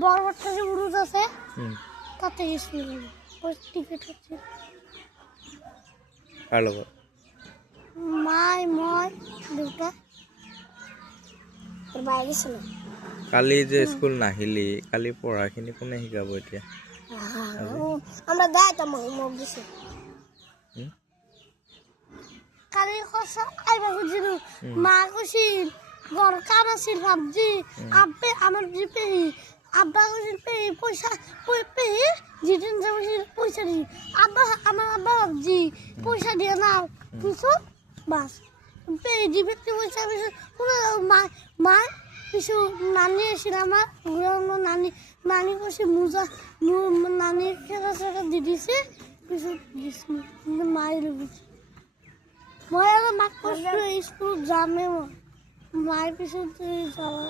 বড়বারটা যে উড়ুজ আছে তাতে গেছিল টিকিট হচ্ছে মাই মই দুটা বাইরে ছিল কালি যে স্কুল নাহিলি কালি পঢ়াখিনি কোনে শিকাব এতিয়া আমরা গাইতাম মোক দিছে কালি খসা আইবা খুঁজিলো মা কৈছিল ঘর কাম আছিল ভাবজি আব্বে আমার যে পেহি আব্বা কৈছিল পেহি পয়সা পেহি যেদিন যাবছিল পয়সা দি আব্বা আমার আব্বা ভাবজি পয়সা দিয়ে নাও কিছু বাস পেহি দিবে পয়সা পিছু মা মা পিছু নানি আছিল আমার নানি নানি কৈছে মোজা নানির খেলা সেটা দি দিছে পিছু মায়ের মই আৰু মাক কৈছোঁ স্কুলত যামেই মই মায়ে পিছত যাওঁ